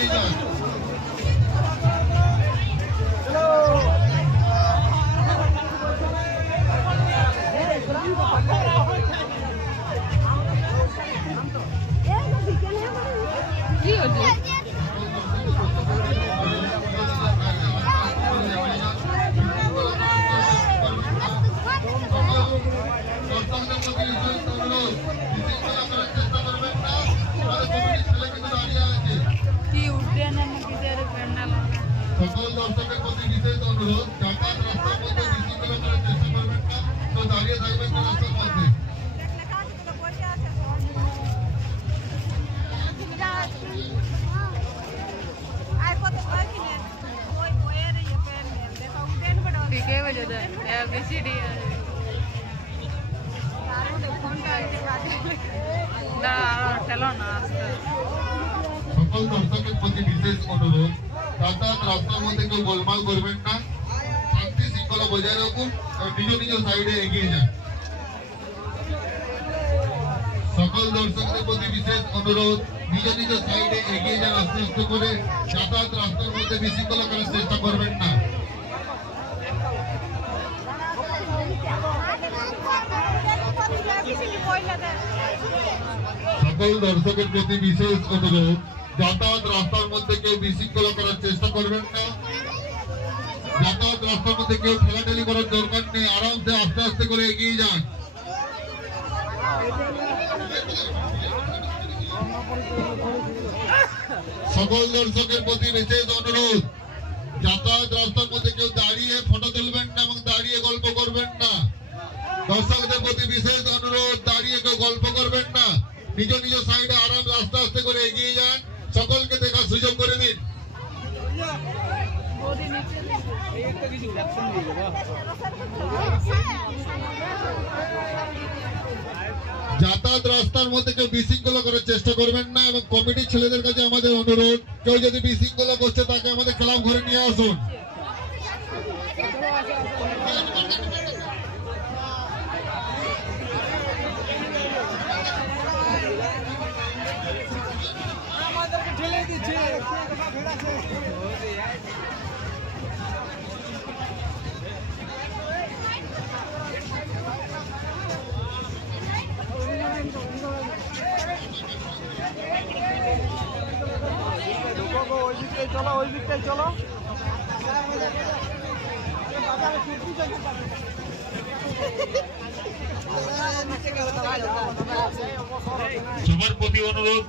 এগিয়ে যান। কি হচ্ছে? কি উঠবেন নাকি প্যান্ডেল? সকল দর্শকের প্রতি বিশেষ অনুরোধ, যাতায়াত রাস্তার মধ্যে বিশৃঙ্খলা করার চেষ্টা করবেন না, তো দাঁড়িয়ে থাকবেন রাস্তার মধ্যে। ঠিকই বলে দেয় এবিসিডি ঠেলো না আস্তে। সকল দর্শকের প্রতি বিশেষ অনুরোধ, যাতায়াত রাস্তার মধ্যে কেউ গোলমাল করবেন না, শান্তি শৃঙ্খলা বজায় রাখুন এবং নিজ নিজ সাইডে এগিয়ে যান। সকল দর্শকদের প্রতি বিশেষ অনুরোধ, নিজ নিজ সাইডে এগিয়ে যান আস্তে আস্তে করে। যাতায়াত রাস্তার মধ্যে বিশৃঙ্খলা করার চেষ্টা করবেন না। সকল দর্শকের প্রতি বিশেষ অনুরোধ, যাতায়াত রাস্তার মধ্যে কেউ বিশৃঙ্খলা করার চেষ্টা করবেন না। যাতায়াত রাস্তার মধ্যে কেউ ঠেলাঠেলি করার দরকার নেই, আরামসে আস্তে আস্তে করে এগিয়ে যান। সকল দর্শকের প্রতি বিশেষ অনুরোধ, যাতায়াত রাস্তার মধ্যে কেউ দাঁড়িয়ে ফটো তুলবেন না এবং দাঁড়িয়ে গল্প করবেন না। দর্শকদের প্রতি বিশেষ অনুরোধ, দাঁড়িয়ে কেউ গল্প করবেন না, নিজ নিজ সাইডে আরাম আস্তে আস্তে করে এগিয়ে যান। সকলকে দেখার সুযোগ করে দিন। যাতায়াত রাস্তার মধ্যে কেউ বিশৃঙ্খলা করার চেষ্টা করবেন না এবং কমিটির ছেলেদের কাছে আমাদের অনুরোধ, কেউ যদি বিশৃঙ্খলা করছে তাকে আমাদের ক্লাব ঘরে নিয়ে আসুন। ঠেলে দিচ্ছে ওই দিকটাই চলো, ওই দিকটাই চলো। সবার প্রতি অনুরোধ,